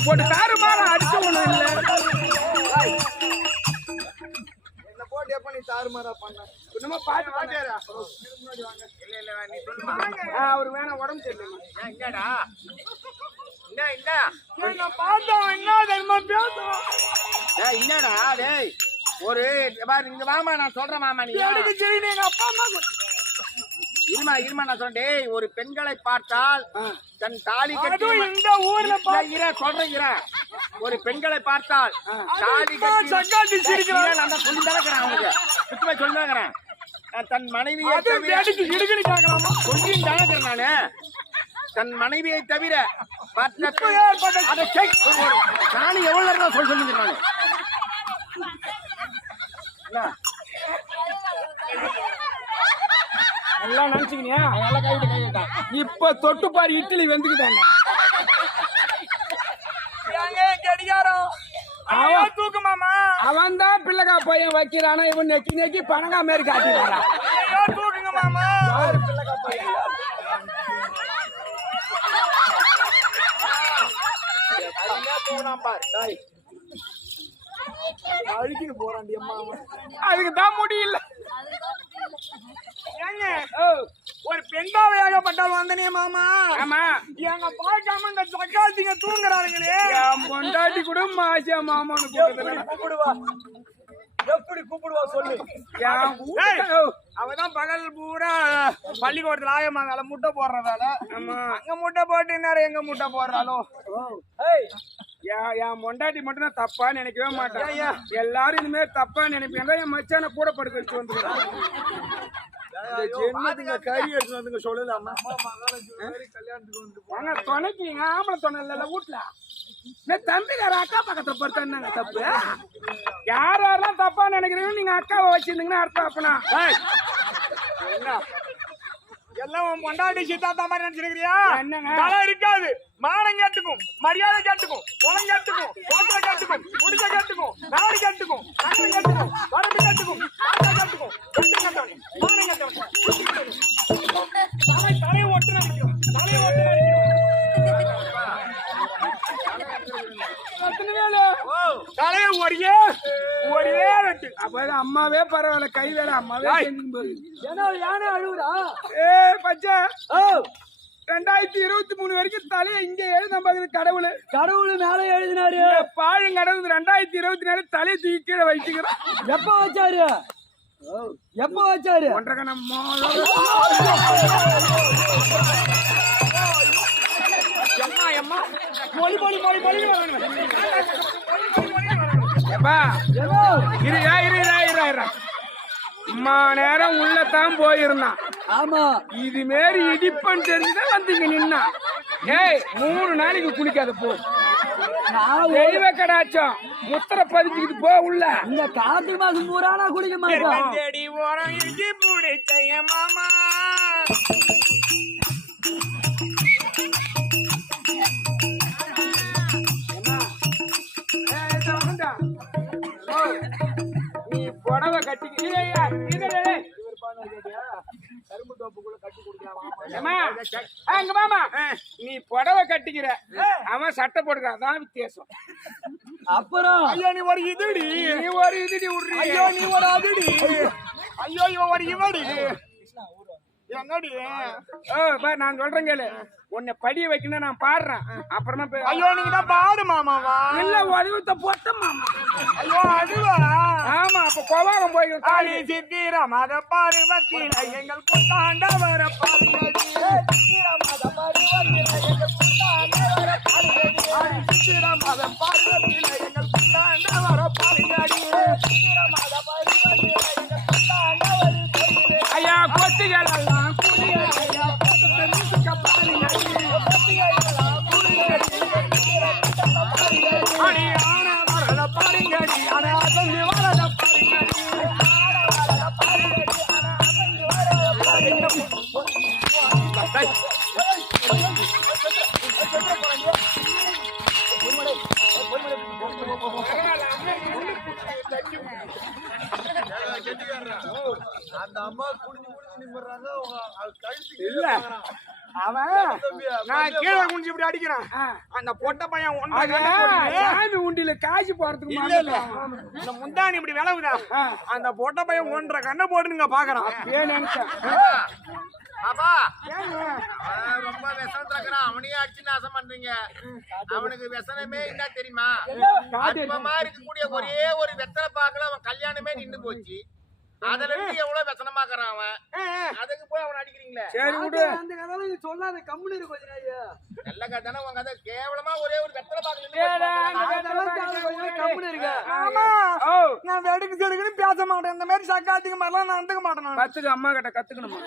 கையில போட்டு தாறுமாற அடிச்ச ஒண்ணும் இல்ல. என்ன போட்டு எப்ப நீ தாறுமாறா பண்ண? நம்ம பாட்டு பாட்டாரா இல்ல இல்ல நீ அவர் வேணாம் உடம்பு சரியில்லை ஏன் என்னடா என்ன என்ன நான் பார்த்தவன் என்ன தெரியுமா பேசுவான் டேய் என்னடா டேய். ஒரு பாரு இங்க வாமா நான் சொல்றேன் மாமா நீ. எனக்கு சரி எங்க அப்பா அம்மா இருமா இருமா நான் சொல்றேன் ஒரு பெண்களை பார்த்தால் தன் தாலி கட்டி இந்த ஊர்ல பா- இர சொல்றேன் இர. ஒரு பெண்களை பார்த்தால் தாலி கட்டி சங்காத்தி சிரிக்கிறான். இர, நான் சொல்லி தரக்கிறேன் அவனுக்கு சுத்தமா சொல்லி தரக்கிறேன் தன் மனைவியை சொல்லி தரக்கிறேன் நானு. தன் மனைவியை தவிர நானும் எவ்வளவு நேரம் சொல்ல சொல்லுங்க நானு. எல்லாம் நினைச்சுக்கினியா? அதெல்லாம் கைவிட்டு கைவிட்டான் இப்ப தொட்டு பாரு இட்லி வெந்துக்கிட்டாங்க அவன் தூக்கு மாமா? அவன் தான் பிள்ளைக்கா பையன் வைக்கிறானா இவன் நெக்கி நெக்கி பணங்கா மாரி காட்டிடுறான் தூக்குங்க மாமா? பிள்ளைக்கா பையன்? அம்மா. அதுக்கு தான் முடியல. ஏங்க? ஒரு பெண்டாவையாகப்பட்டால் வந்தனே மாமா. ஆமா. எங்க பார்க்காம இந்த சக்காத்திங்க தூங்குறாருங்களே என் பொண்டாட்டி கூட மாசியா மாமான்னு கூப்பிடுவா. எப்படி கூப்பிடுவா சொல்லு. அவதான் பகல் பூரா பள்ளிக்கூடத்துல ஆயமா வேலை முட்டை போடுற வேலை அங்க முட்டை போட்டு நேரம் எங்க முட்டை போடுறாளோ? என் என் பொண்டாட்டி மட்டும் தான் தப்பா நினைக்கவே மாட்டேன். எல்லாரும் இனிமே தப்பா நினைப்பீங்க என் மச்சான கூட படுக்க வச்சு வந்துக்கிறான் சொல்லலாமா? வாங்க துணைக்கிங்க ஆம்பளை துணை இல்ல வீட்டுல தம்பிக்கார அக்கா பக்கத்துல பொறுத்த என்னங்க தப்பு? யார் யாரெல்லாம் தப்பா நினைக்கிறீங்க நீங்க அக்காவை வச்சிருந்தீங்கன்னா அர்த்தம் அப்பனா. எல்லாம் உன் பொண்டாட்டி சித்தாத்தா மாதிரி நினைச்சிருக்கிறியா? தலை இருக்காது. மானம் கேட்டுக்கும். மரியாதை கேட்டுக்கும். குளம் கேட்டுக்கும். தோட்டை கேட்டுக்கும். முடிச்ச கேட்டுக்கும். நாடு கேட்டுக்கும். நகரம் கேட்டுக்கும். வரம்பு கேட்டுக்கும். தலையை ஒட்டு நினைக்கும் தலையை ஒட்டு நினைக்கும் தலைய ஒரே ஒரே வெட்டு. அப்ப அம்மாவே பரவாயில்ல கை வேற அம்மாவே ஏன்னா யானை அழுகுறா ஏ பச்சை. ரெண்டாயிரத்தி இருபத்தி மூணு வரைக்கும் தலையை இங்க எழுத பாக்குது கடவுள். கடவுள் மேல எழுதினாரு. பாழும் கடவுள் ரெண்டாயிரத்தி இருபத்தி நாலு தலையை தூக்கி கீழே வச்சுக்கிறோம் எப்ப வச்சாரு? எப்ப வச்சாரு? ஒன்றரை கணம் எம்மா எம்மா. மொழி மொழி மொழி மொழி. ஏப்பா இருடா இருடா இருடா இருடா அம்மா நேரம் உள்ளதான் போயிருந்தான். ஆமா. இது மாரி இடிப்பன் தெரிஞ்சுதான் வந்தீங்க நின்னா. ஏய் மூணு நாளைக்கு குளிக்காத போ. தெய்வ கடாச்சம் முத்திர பதிச்சுக்கிட்டு போ உள்ள. இந்த கார்த்திகை மாசம் பூரா நான் குடிக்க மாட்டேன் ஓரம் பிடிச்ச மாமா. அங்க மாமா நீ புடவை கட்டிக்கிற. அவன் சட்டை போடுறான் அதான் வித்தியாசம். அப்புறம்? ஐயோ நீ ஒரு இதுடி. நீ ஒரு இதுடி விடுறி ஐயோ நீ ஒரு அதுடி. ஐயோ. இவன் ஒரு இவடி. என்னடி? நான் சொல்றேன் கேளு. உன்னை படிய வைக்கணும் நான் பாடுறேன். அப்புறமா ஐயோ நீங்க தான் பாடு மாமாவா? இல்ல உதவித்த போட்ட மாமா. ஐயோ அதுவா? ஆமா அப்ப கோவாகம் போய் காளி சித்திர மத பருவத்தில எங்கள் புத்தாண்டவர பாருங்கடி சித்திர மத பருவத்தில எங்கள் புத்தாண்டவர பாருங்கடி ஆடி அந்த அம்மா குடிஞ்சு குடிஞ்சு இல்ல. அவன் நான் கீழே குனிஞ்சு இப்படி அடிக்கிறேன். அந்த பொட்ட பையன் ஒன்றை கண்ணை போட்டுட்டு, சாமி உண்டியில காசு போறதுக்கு இல்ல இல்ல. இந்த முந்தானி இப்படி விளவுதா? அந்த பொட்ட பையன் ஒன்றரை கண்ணை போட்டுங்க பாக்குறான். ஏன் நினைச்சேன். பாப்பா. ரொம்ப விஷம் இருக்கிறான் அவனையே அடிச்சு நாசம் பண்றீங்க. அவனுக்கு விஷனமே என்ன? தெரியுமா அற்பமா இருக்கக்கூடிய ஒரே ஒரு வெத்தலை பாக்கல அவன் கல்யாணமே நின்னு போச்சு. அதுல இருந்து எவ்வளவு விஷனமாக்குறான் அவன்? அதுக்கு போய் அவன் அடிக்கிறீங்களே? சரி விடு. அந்த கதை நீ சொல்லாத கம்முனு இருக்கு கொஞ்ச நேரம் நல்ல கதானே உங்க கதை. கேவலமா ஒரே ஒரு வெத்தலை பாக்கல கம்முனு இருக்க ஆமா. ஓ. நான் வெடுக்கு செடுக்குன்னு பேச மாட்டேன். இந்த மாதிரி சக்காத்திக்கு மாதிரிலாம் நடந்துக்க மாட்டேன் நான். கத்துக்க அம்மா கிட்ட கத்துக்கணுமா?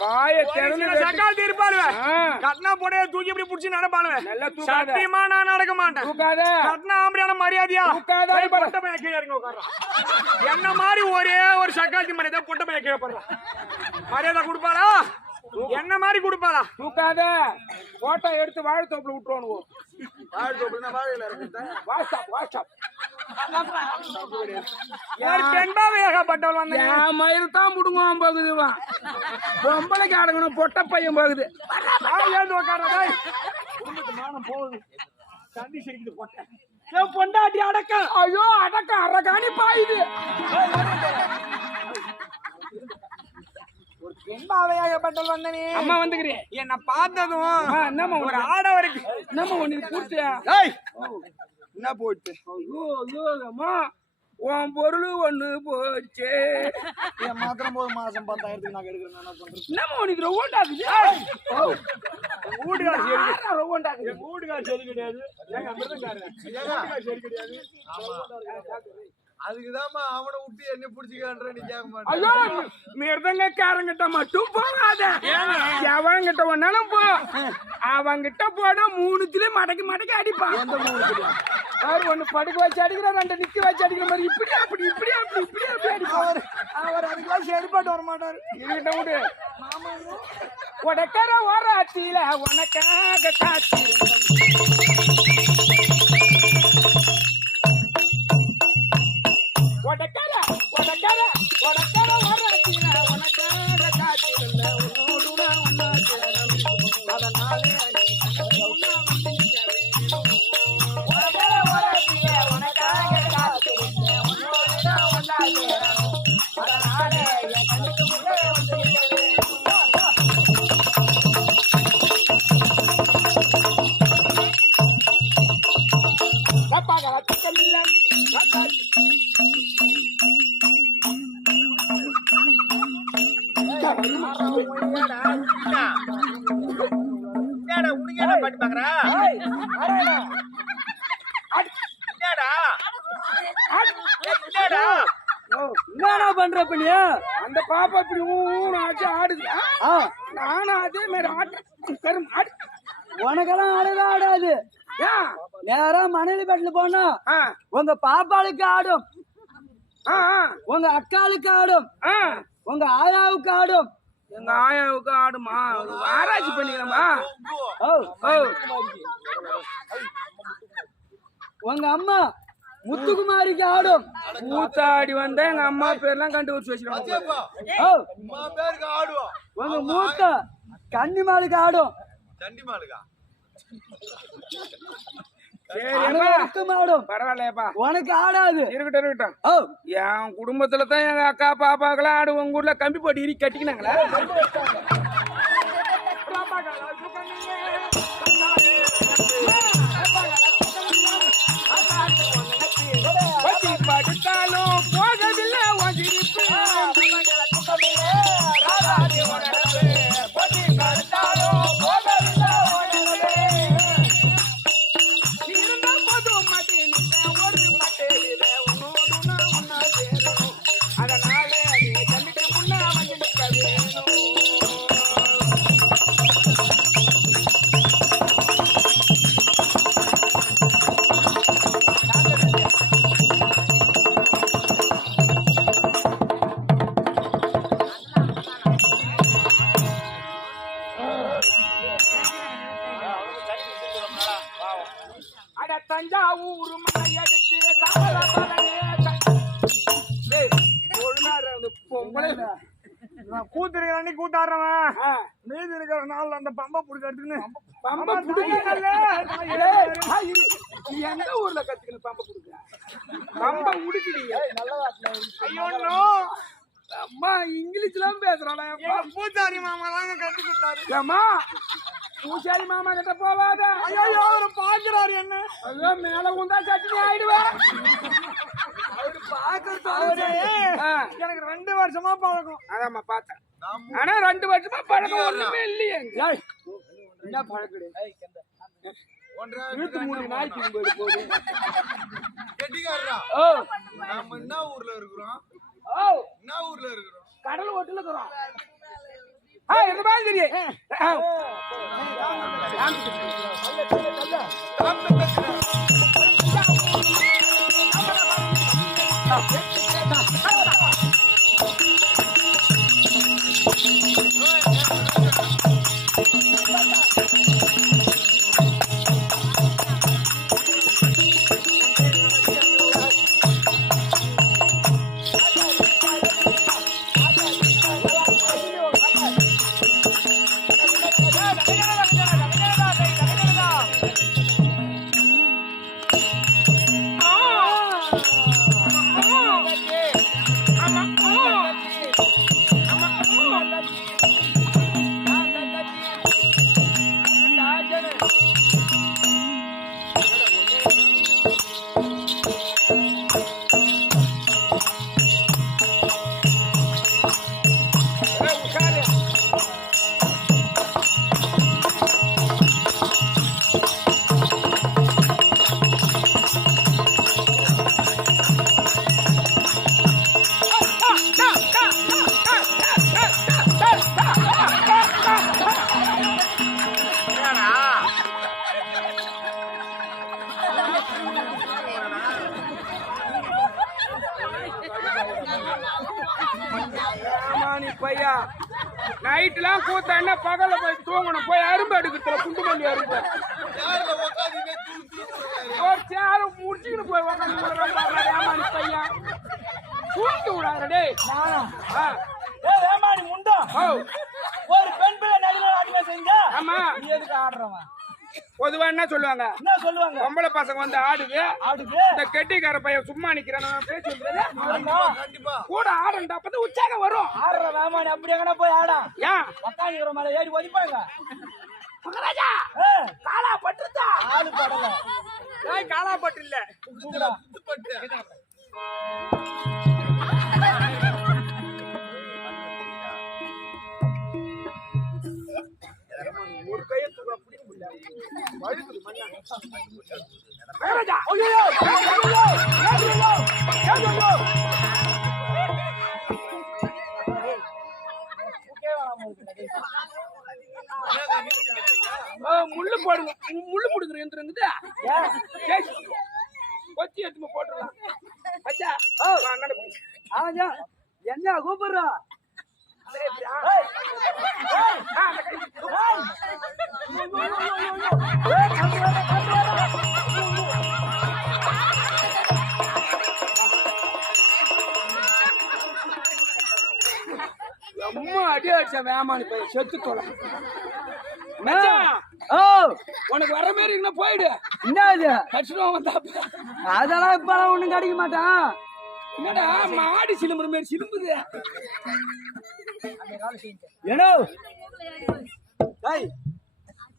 வாய திறந்து. சக்காத்தி இருப்பாளுவ ஆ, கட்னா போடைய தூக்கி இப்படி புடிச்சு நடப்பாளுவ நல்லா சத்தியமா நான் நடக்க மாட்டேன். கட்னா ஆம்படியான மரியாதையா? தூக்காத. மாதிரி ஒரே ஒரு சக்காத்தி மரியாதை பொட்ட பையன் கீழே போடுறான் மரியாதை கொடுப்பாளா? என்ன மாதிரி கொடுப்பாளா? தூக்காத. போட்டோ எடுத்து வாழைத்தோப்புல விட்டுருவானுவோ. வாழை தோப்புனா வாழையில இருக்கு வாட்ஸ்அப் வாட்ஸ்அப். ஒரு பெண்பாவை ஏகப்பட்டவள் வந்து என் மயிறு தான் முடுங்குவான் போகுதுவான் பொம்பளைக்கு அடங்கணும் பொட்ட பையன் போகுது ஏந்து உட்கார்றதா மானம் போகுது. போட்டேன். என் பொண்டாட்டி அடக்கம் ஐயோ அடக்கம் அரகாணி பாயுது. பெண்பாவை ஏகப்பட்டவள் வந்தனே அம்மா வந்துக்கிறேன். என்ன பார்த்ததும் என்னம்மா ஒரு ஆடவருக்கு என்னம்மா ஒண்ணு கூட்டியா என்ன போட்டு ஐயோ ஐயோ அம்மா. உன் பொருள் ஒண்ணு போச்சே. என் மாத்திரம் போது மாசம் பத்தாயிரத்துக்கு நான் எடுக்கிறேன் என்ன பண்றது? என்னம்மா உனக்கு ரொவ்வாண்டாக்குது சரி எங்க கிடையாது. எங்க அமிர்தக்காரன் எங்க வீட்டுக்கார சரி கிடையாது. அதுக்குதாம்மா அவனை விட்டு என்ன பிடிச்சிக்கான்ற நீ கேட்க மாட்டேன். ஐயோ மிருதங்கக்காரங்கிட்ட மட்டும் போகாத எவன்கிட்ட ஒன்னாலும் போ. அவங்கிட்ட போனா மூணுத்திலயும் மடக்கி மடக்கி அடிப்பான். அவர் ஒண்ணு படுக்க வச்சு அடிக்கிற ரெண்டு நிக்க வச்சு அடிக்கிற மாதிரி இப்படி அப்படி இப்படி அப்படி இப்படி. அவர் அதுக்கெல்லாம் சரிப்பாட்டு வர மாட்டாரு இருக்கிட்ட விடு உடக்கற ஓராத்தில உனக்காக காத்தி உடக்கற உடக்கற உடக்கற ஓராத்தில உனக்காக சேரணும். அதனாலே உனக்காக காத்திருந்த உன்னோடு என்ன பாட்டு பாக்குறா? என்னடா? என்னடா? என்னடா பண்ற பண்ணி அந்த பாப்பா இப்படி ஊன்னு ஆச்சு ஆடுதுடா நானும் அதே மாதிரி ஆடுறேன் கரும் ஆடு. உனக்கெல்லாம் ஆடாது. ஏன் நேரா மணலி பெட்ல போனா உங்க பாப்பாளுக்கு ஆடும். உங்க அக்காளுக்கு ஆடும். உங்க ஆயாவுக்கு ஆடும். எங்க ஆயாவுக்கு ஆடுமா? ஆராய்ச்சி ஓ உங்க அம்மா முத்துக்குமாரிக்கு ஆடும். கூத்தாடி வந்தா எங்க அம்மா பேர்லாம் கண்டுபிடிச்சு ஆடுவோம் உங்க மூத்த கன்னிமாளுக்கு ஆடும். தண்டிமாளுக்கா உனக்கு ஆடாது. இருக்கட்டும் இருக்கட்டும். என் குடும்பத்துல தான் எங்க அக்கா பாப்பாக்கெல்லாம் ஆடு உங்க ஊர்ல கம்பி போட்டு இறி கட்டிக்கினாங்களா? அன்னைக்கு கூத்தாடுறவன். மீதி இருக்கிற நாள்ல அந்த பம்பை பிடிக்க எடுத்துக்கின்னு. பம்பை புடிக்கல. எந்த ஊர்ல கத்துக்கணும் பம்பை புடிக்க? பம்பை உடுக்குடி. ஐயோ. அம்மா இங்கிலீஷ்லாம் பேசுறாளே எங்க பூசாரி மாமா தாங்க கத்து கொடுத்தாரு. ஏம்மா? பூசாரி மாமா கிட்ட போவாத. ஐயோ அவரு பாக்குறாரு என்ன? ஐயோ மேல உந்தா சட்னி ஆயிடுவேன் அவரு ஆ, எனக்கு ரெண்டு வருஷமா பழக்கம். அதாம்மா பார்த்தேன். ஆனா ரெண்டு வருஷமா பழக்கம் ஒண்ணுமே இல்லையே. என்ன பழக்கடு? இழுத்து மூணு நாய்க்கு நம்ம என்ன ஊர்ல இருக்கிறோம்? ஓ. என்ன ஊர்ல இருக்கிறோம்? கடல் ஓட்டுல இருக்கிறோம். ஆ எங்க மாதிரி தெரியும். ஆ. பையா? நைட்லாம் கூத்தாண்டா பகல போய் தூங்கணும்? போய் அரும்பு எடுக்கிறதுல குண்டு மல்லி அரும்பு. ஒரு சேர முடிச்சுக்கிட்டு போய் நீ பையா? தூக்கி ஆ, ஏய் வேமாடி முண்டா? ஒரு பெண் பிள்ளை நடுவில் அடிமை செஞ்சா? ஆமா. நீ எதுக்கு ஆடுறவன்? பொதுவா என்ன சொல்லுவாங்க? என்ன சொல்லுவாங்க? பொம்பளை பசங்க வந்து ஆடுது. ஆடுது. இந்த கெட்டிக்கார பையன் சும்மா நிக்கிறான். பேசி கண்டிப்பா கண்டிப்பா. கூட ஆடண்டா அப்பதான் உற்சாகம் வரும். ஆடுற வேமாடி அப்படி எங்கனா போய் ஆடா? ஏன்? உக்காந்துக்கிற மேல ஏறி ஒதிப்பாங்க மகாராஜா காலா பட்டுதா ஆளு படல. காலா பட்டு இல்ல. முள்ளு போடுங்க முள்ளு போடுங்கிற எந்திரம் இருக்குதா கேஸ். எடுத்து போட்டுடலாம் அச்சா அண்ணன் என்ன கூப்பிடுறோம் அம்மா அடி அடிச்சா வேமானி பையன் செத்து தொலை. ஓ. உனக்கு வர மாதிரி இருந்தா போயிடு. என்னது கட்சிடுவான் வந்தாப்ப அதெல்லாம் இப்பெல்லாம் ஒண்ணும் கிடைக்க மாட்டான். என்னடா மாடி சிலும்புற மாதிரி சிலும்புது. ஏனோ.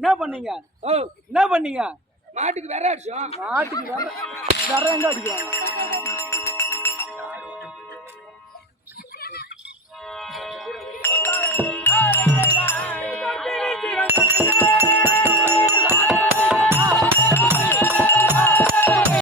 என்ன பண்ணீங்க? ஓ என்ன பண்ணீங்க? மாட்டுக்கு வேற அடிச்சோம். நாட்டுக்கு வர வர எங்க அடிக்கிறாங்க?